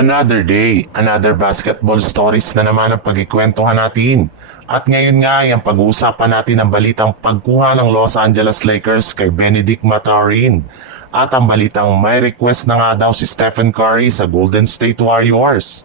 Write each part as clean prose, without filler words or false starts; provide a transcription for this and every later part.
Another day, another basketball stories na naman ang pagkikwentuhan natin. At ngayon nga ay ang pag-uusapan natin ang balitang pagkuha ng Los Angeles Lakers kay Bennedict Mathurin. At ang balitang may request na nga daw si Stephen Curry sa Golden State Warriors.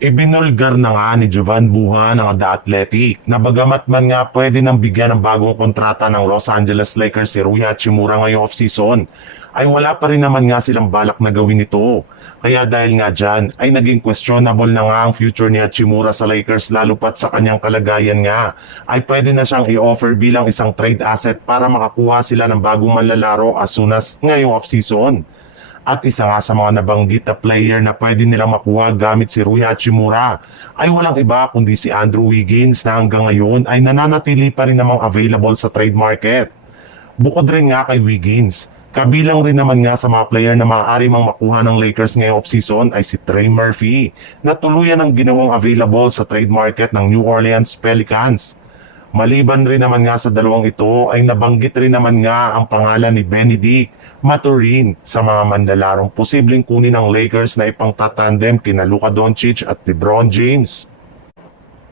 Ibinulgar na nga ni Jovan Buha ng The Athletic na bagamat man nga pwede nang bigyan ng bagong kontrata ng Los Angeles Lakers si Rui Hachimura ngayong offseason, ay wala pa rin naman nga silang balak na gawin ito. Kaya dahil nga dyan ay naging questionable na nga ang future ni Hachimura sa Lakers, lalo pat sa kanyang kalagayan nga ay pwede na siyang i-offer bilang isang trade asset para makakuha sila ng bagong manlalaro as soon as ngayong offseason. At isa nga sa mga nabanggit na player na pwede nilang makuha gamit si Rui Hachimura ay walang iba kundi si Andrew Wiggins na hanggang ngayon ay nananatili pa rin namang available sa trade market. Bukod rin nga kay Wiggins, kabilang rin naman nga sa mga player na maaari mang makuha ng Lakers ngayong offseason ay si Trey Murphy na tuluyan ang ginawang available sa trade market ng New Orleans Pelicans. Maliban rin naman nga sa dalawang ito ay nabanggit rin naman nga ang pangalan ni Bennedict Mathurin sa mga manlalarong posibleng kunin ng Lakers na ipangtatandem kina Luka Doncic at LeBron James.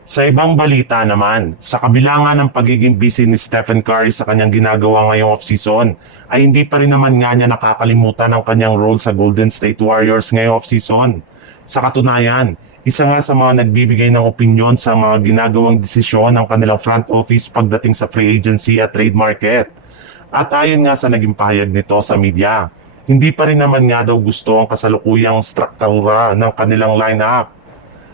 Sa ibang balita naman, sa kabila nga ng pagiging busy ni Stephen Curry sa kanyang ginagawa ngayong offseason, ay hindi pa rin naman nga niya nakakalimutan ang kanyang role sa Golden State Warriors ngayong offseason. Sa katunayan, isa nga sa mga nagbibigay ng opinyon sa mga ginagawang desisyon ng kanilang front office pagdating sa free agency at trade market. At ayon nga sa naging pahayag nito sa media, hindi pa rin naman nga daw gusto ang kasalukuyang struktura ng kanilang lineup.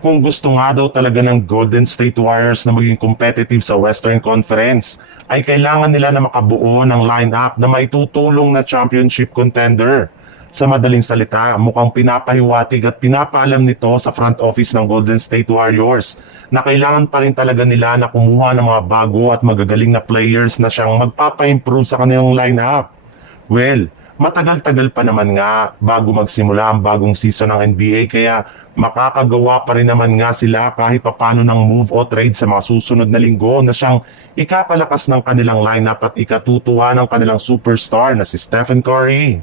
Kung gusto nga daw talaga ng Golden State Warriors na maging competitive sa Western Conference, ay kailangan nila na makabuo ng lineup na maitutulong na championship contender. Sa madaling salita, mukhang pinapahiwatig at pinapaalam nito sa front office ng Golden State Warriors na kailangan pa rin talaga nila na kumuha ng mga bago at magagaling na players na siyang magpapa-improve sa kanilang lineup. Well, matagal-tagal pa naman nga bago magsimula ang bagong season ng NBA, kaya makakagawa pa rin naman nga sila kahit papano ng move o trade sa mga susunod na linggo na siyang ikapalakas ng kanilang lineup at ikatutuwa ng kanilang superstar na si Stephen Curry.